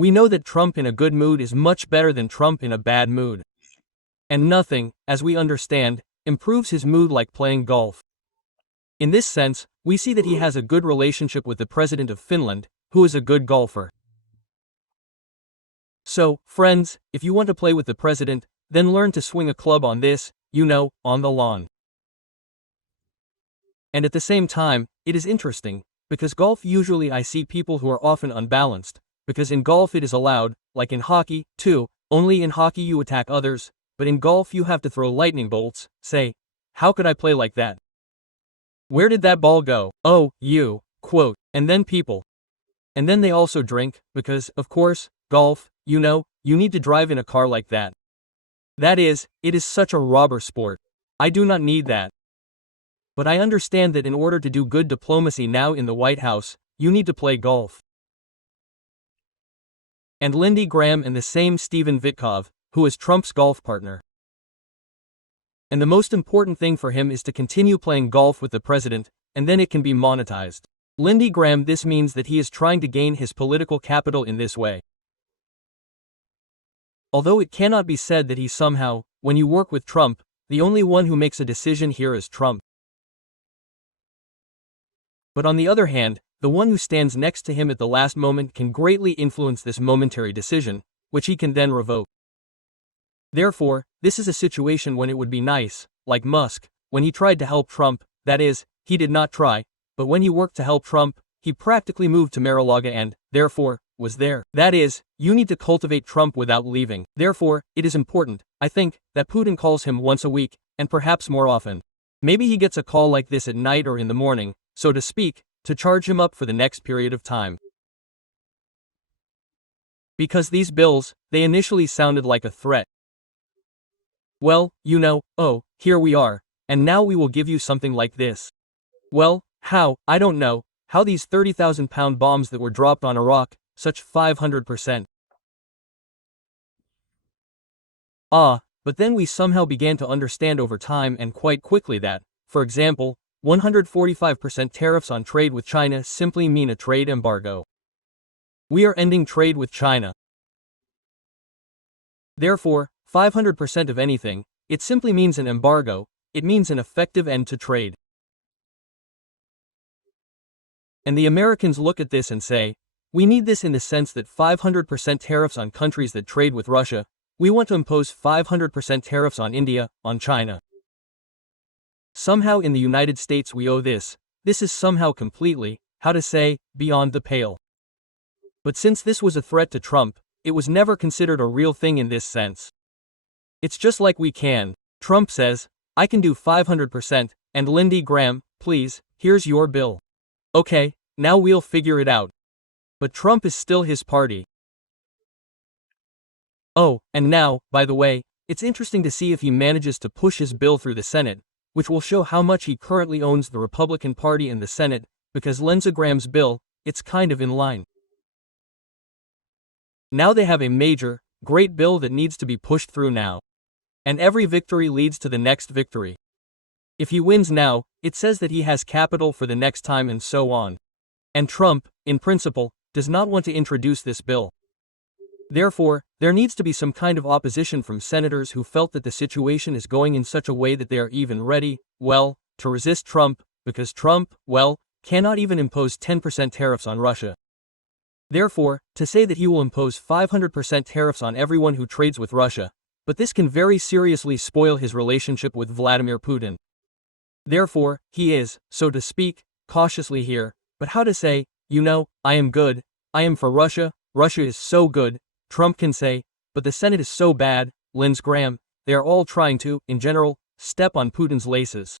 We know that Trump in a good mood is much better than Trump in a bad mood. And nothing, as we understand, improves his mood like playing golf. In this sense, we see that he has a good relationship with the president of Finland, who is a good golfer. So, friends, if you want to play with the president, then learn to swing a club on this, on the lawn. And at the same time, it is interesting, because golf usually I see people who are often unbalanced, because in golf it is allowed, like in hockey, too, only in hockey you attack others, but in golf you have to throw lightning bolts, say, how could I play like that? Where did that ball go? Oh, you, quote, and then people. And then they also drink, because, of course, golf, you need to drive in a car like that. That is, it is such a robber sport. I do not need that. But I understand that in order to do good diplomacy now in the White House, you need to play golf. And Lindsey Graham and the same Stephen Vitkov, who is Trump's golf partner. And the most important thing for him is to continue playing golf with the president, and then it can be monetized. Lindsey Graham, this means that he is trying to gain his political capital in this way. Although it cannot be said that he somehow, when you work with Trump, the only one who makes a decision here is Trump. But on the other hand, the one who stands next to him at the last moment can greatly influence this momentary decision, which he can then revoke. Therefore, this is a situation when it would be nice, like Musk, when he tried to help Trump, that is, he did not try, but when he worked to help Trump, he practically moved to Mar-a-Lago and, therefore, was there. That is, you need to cultivate Trump without leaving. Therefore, it is important, I think, that Putin calls him once a week, and perhaps more often. Maybe he gets a call like this at night or in the morning, so to speak, to charge him up for the next period of time. Because these bills, they initially sounded like a threat. Well, oh, here we are, and now we will give you something like this. Well, how, I don't know, how these 30,000-pound bombs that were dropped on Iraq, such 500%. But then we somehow began to understand over time and quite quickly that, for example, 145% tariffs on trade with China simply mean a trade embargo. We are ending trade with China. Therefore, 500% of anything, it simply means an embargo, it means an effective end to trade. And the Americans look at this and say, we need this in the sense that 500% tariffs on countries that trade with Russia, we want to impose 500% tariffs on India, on China. Somehow in the United States we owe this is somehow completely, how to say, beyond the pale. But since this was a threat to Trump, it was never considered a real thing in this sense. It's just like Trump says, I can do 500%, and Lindsey Graham, please, here's your bill. Okay, now we'll figure it out. But Trump is still his party. Oh, and now, by the way, it's interesting to see if he manages to push his bill through the Senate, which will show how much he currently owns the Republican Party in the Senate, because Lindsey Graham's bill, it's kind of in line. Now they have a major, great bill that needs to be pushed through now. And every victory leads to the next victory. If he wins now, it says that he has capital for the next time and so on. And Trump, in principle, does not want to introduce this bill. Therefore, there needs to be some kind of opposition from senators who felt that the situation is going in such a way that they are even ready, to resist Trump, because Trump, cannot even impose 10% tariffs on Russia. Therefore, to say that he will impose 500% tariffs on everyone who trades with Russia, but this can very seriously spoil his relationship with Vladimir Putin. Therefore, he is, so to speak, cautiously here, but how to say, I am good, I am for Russia, Russia is so good, Trump can say, but the Senate is so bad, Lindsey Graham, they are all trying to, in general, step on Putin's laces.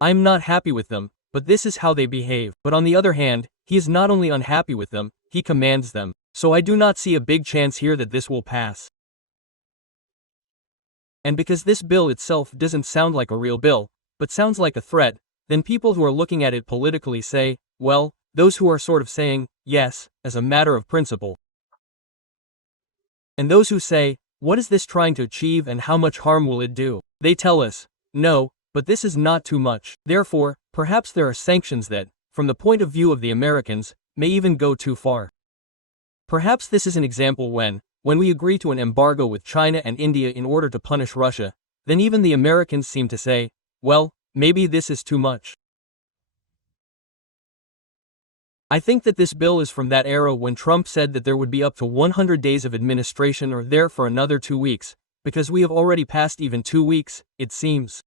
I'm not happy with them, but this is how they behave. But on the other hand, he is not only unhappy with them, he commands them. So I do not see a big chance here that this will pass. And because this bill itself doesn't sound like a real bill, but sounds like a threat, then people who are looking at it politically say, those who are sort of saying, yes, as a matter of principle. And those who say, what is this trying to achieve and how much harm will it do? They tell us, no, but this is not too much. Therefore, perhaps there are sanctions that, from the point of view of the Americans, may even go too far. Perhaps this is an example when we agree to an embargo with China and India in order to punish Russia, then even the Americans seem to say, well, maybe this is too much. I think that this bill is from that era when Trump said that there would be up to 100 days of administration or there for another 2 weeks, because we have already passed even 2 weeks, it seems.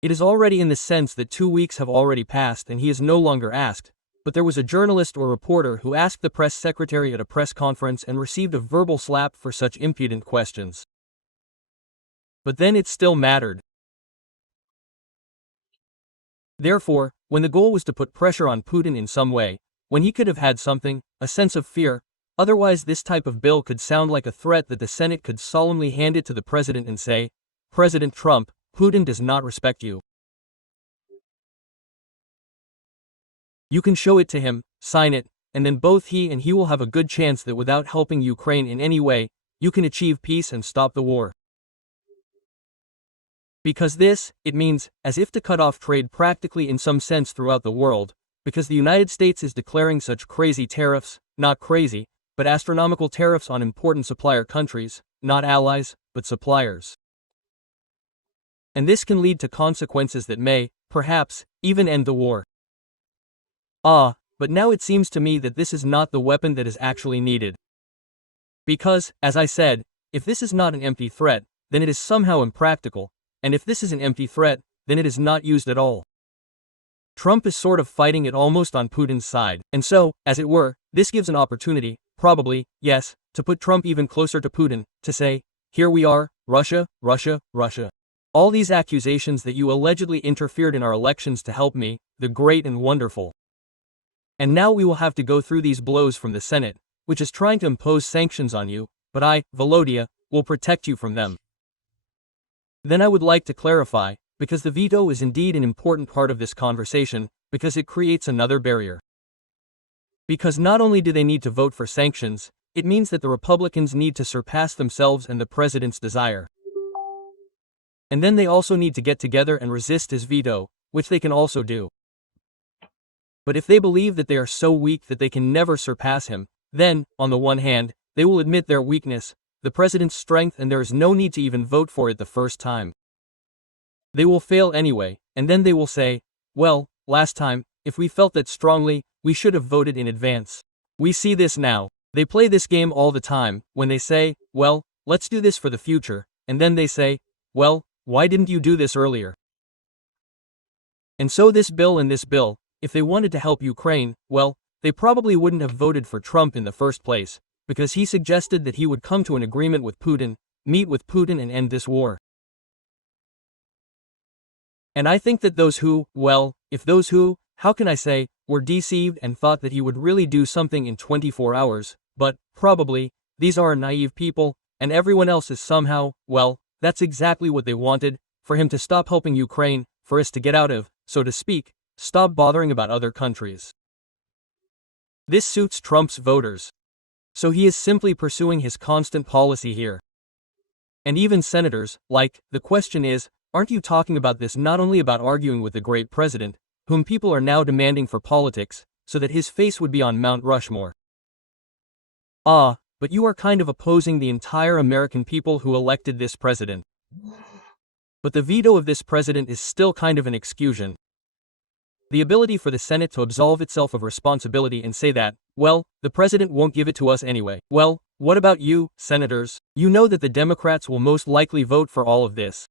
It is already in the sense that 2 weeks have already passed and he is no longer asked, but there was a journalist or reporter who asked the press secretary at a press conference and received a verbal slap for such impudent questions. But then it still mattered. Therefore, when the goal was to put pressure on Putin in some way, when he could have had something, a sense of fear, otherwise this type of bill could sound like a threat that the Senate could solemnly hand it to the president and say, President Trump, Putin does not respect you. You can show it to him, sign it, and then both he and he will have a good chance that without helping Ukraine in any way, you can achieve peace and stop the war. Because this, it means, as if to cut off trade practically in some sense throughout the world, because the United States is declaring such crazy tariffs, not crazy, but astronomical tariffs on important supplier countries, not allies, but suppliers. And this can lead to consequences that may, perhaps, even end the war. But now it seems to me that this is not the weapon that is actually needed. Because, as I said, if this is not an empty threat, then it is somehow impractical, and if this is an empty threat, then it is not used at all. Trump is sort of fighting it almost on Putin's side, and so, as it were, this gives an opportunity, probably, yes, to put Trump even closer to Putin, to say, here we are, Russia, Russia, Russia. All these accusations that you allegedly interfered in our elections to help me, the great and wonderful. And now we will have to go through these blows from the Senate, which is trying to impose sanctions on you, but I, Volodya, will protect you from them. Then I would like to clarify, because the veto is indeed an important part of this conversation, because it creates another barrier. Because not only do they need to vote for sanctions, it means that the Republicans need to surpass themselves and the president's desire. And then they also need to get together and resist his veto, which they can also do. But if they believe that they are so weak that they can never surpass him, then, on the one hand, they will admit their weakness, the president's strength, and there is no need to even vote for it the first time. They will fail anyway, and then they will say, well, last time, if we felt that strongly, we should have voted in advance. We see this now. They play this game all the time, when they say, well, let's do this for the future, and then they say, well, why didn't you do this earlier? And so this bill and this bill, if they wanted to help Ukraine, well, they probably wouldn't have voted for Trump in the first place, because he suggested that he would come to an agreement with Putin, meet with Putin and end this war. And I think that those who, well, if those who, how can I say, were deceived and thought that he would really do something in 24 hours, but, probably, these are naive people, and everyone else is somehow, well, that's exactly what they wanted, for him to stop helping Ukraine, for us to get out of, so to speak, stop bothering about other countries. This suits Trump's voters. So he is simply pursuing his constant policy here. And even senators, the question is, aren't you talking about this not only about arguing with the great president, whom people are now demanding for politics, so that his face would be on Mount Rushmore? But you are kind of opposing the entire American people who elected this president. But the veto of this president is still kind of an excuse. The ability for the Senate to absolve itself of responsibility and say that, well, the president won't give it to us anyway. Well, what about you, senators? You know that the Democrats will most likely vote for all of this.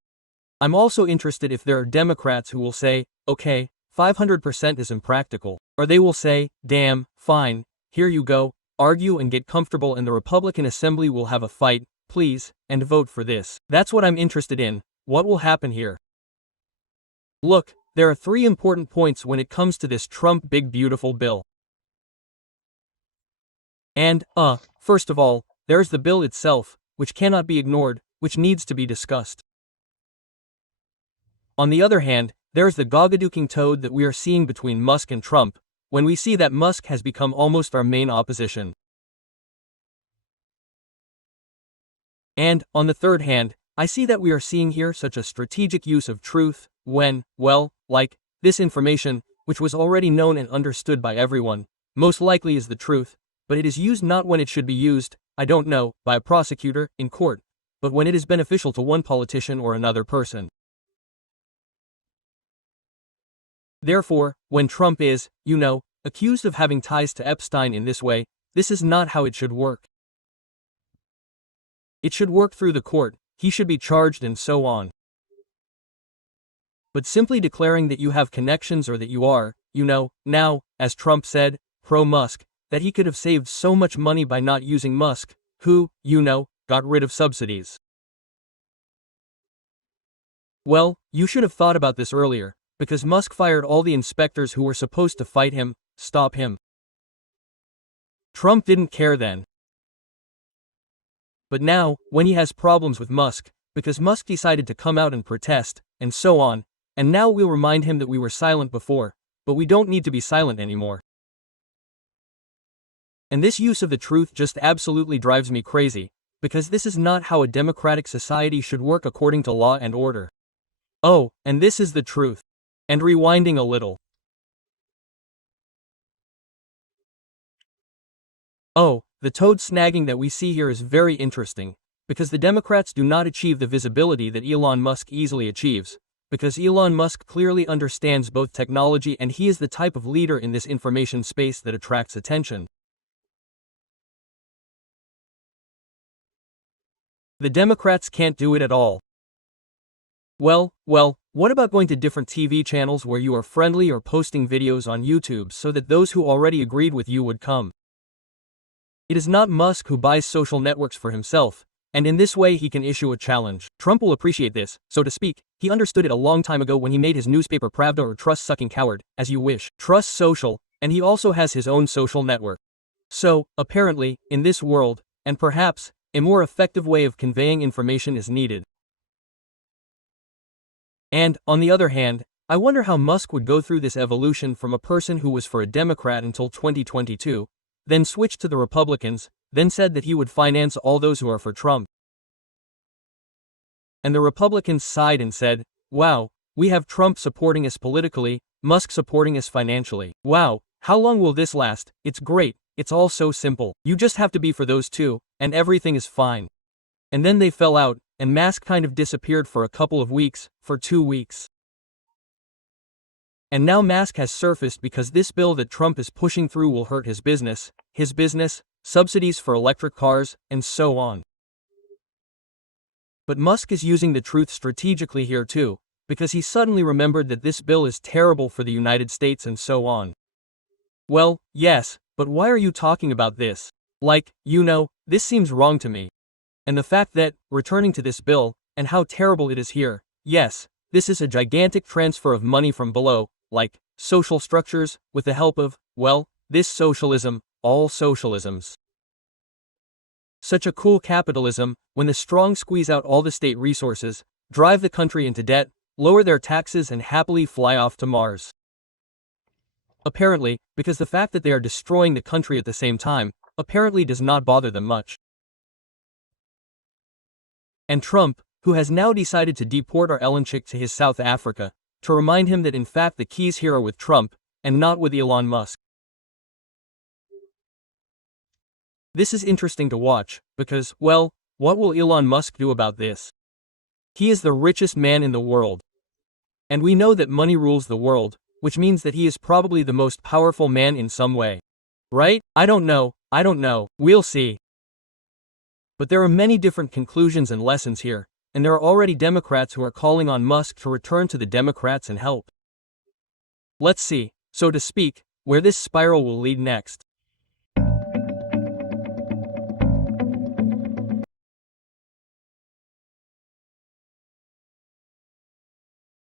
I'm also interested if there are Democrats who will say, okay, 500% is impractical. Or they will say, damn, fine, here you go, argue and get comfortable and the Republican Assembly will have a fight, please, and vote for this. That's what I'm interested in. What will happen here? Look, there are 3 important points when it comes to this Trump big beautiful bill. And, first of all, there's the bill itself, which cannot be ignored, which needs to be discussed. On the other hand, there's the goggaduking toad that we are seeing between Musk and Trump, when we see that Musk has become almost our main opposition. And, on the third hand, I see that we are seeing here such a strategic use of truth, when, well, this information, which was already known and understood by everyone, most likely is the truth, but it is used not when it should be used, I don't know, by a prosecutor, in court, but when it is beneficial to one politician or another person. Therefore, when Trump is, accused of having ties to Epstein in this way, this is not how it should work. It should work through the court, he should be charged and so on. But simply declaring that you have connections or that you are, now, as Trump said, pro-Musk, that he could have saved so much money by not using Musk, who, got rid of subsidies. Well, you should have thought about this earlier, because Musk fired all the inspectors who were supposed to fight him, stop him. Trump didn't care then. But now, when he has problems with Musk, because Musk decided to come out and protest, and so on, and now we'll remind him that we were silent before, but we don't need to be silent anymore. And this use of the truth just absolutely drives me crazy, because this is not how a democratic society should work according to law and order. Oh, and this is the truth. And rewinding a little. Oh, the toad snagging that we see here is very interesting, because the Democrats do not achieve the visibility that Elon Musk easily achieves, because Elon Musk clearly understands both technology and he is the type of leader in this information space that attracts attention. The Democrats can't do it at all. Well, what about going to different TV channels where you are friendly or posting videos on YouTube so that those who already agreed with you would come? It is not Musk who buys social networks for himself, and in this way he can issue a challenge. Trump will appreciate this, so to speak. He understood it a long time ago when he made his newspaper Pravda or Trust-Sucking Coward, as you wish. Trust Social, and he also has his own social network. So, apparently, in this world, and perhaps, a more effective way of conveying information is needed. And, on the other hand, I wonder how Musk would go through this evolution from a person who was for a Democrat until 2022, then switched to the Republicans, then said that he would finance all those who are for Trump. And the Republicans sighed and said, wow, we have Trump supporting us politically, Musk supporting us financially. Wow, how long will this last? It's great, it's all so simple. You just have to be for those two, and everything is fine. And then they fell out, and Musk kind of disappeared for a couple of weeks, for 2 weeks. And now Musk has surfaced because this bill that Trump is pushing through will hurt his business, subsidies for electric cars, and so on. But Musk is using the truth strategically here too, because he suddenly remembered that this bill is terrible for the United States and so on. Well, yes, but why are you talking about this? Like, this seems wrong to me. And the fact that, returning to this bill, and how terrible it is here, yes, this is a gigantic transfer of money from below, like, social structures, with the help of, this socialism, all socialisms. Such a cool capitalism, when the strong squeeze out all the state resources, drive the country into debt, lower their taxes and happily fly off to Mars. Apparently, because the fact that they are destroying the country at the same time, apparently does not bother them much. And Trump, who has now decided to deport our Ellen chick to his South Africa, to remind him that in fact the keys here are with Trump, and not with Elon Musk. This is interesting to watch, because, what will Elon Musk do about this? He is the richest man in the world. And we know that money rules the world, which means that he is probably the most powerful man in some way. Right? I don't know, we'll see. But there are many different conclusions and lessons here, and there are already Democrats who are calling on Musk to return to the Democrats and help. Let's see, so to speak, where this spiral will lead next.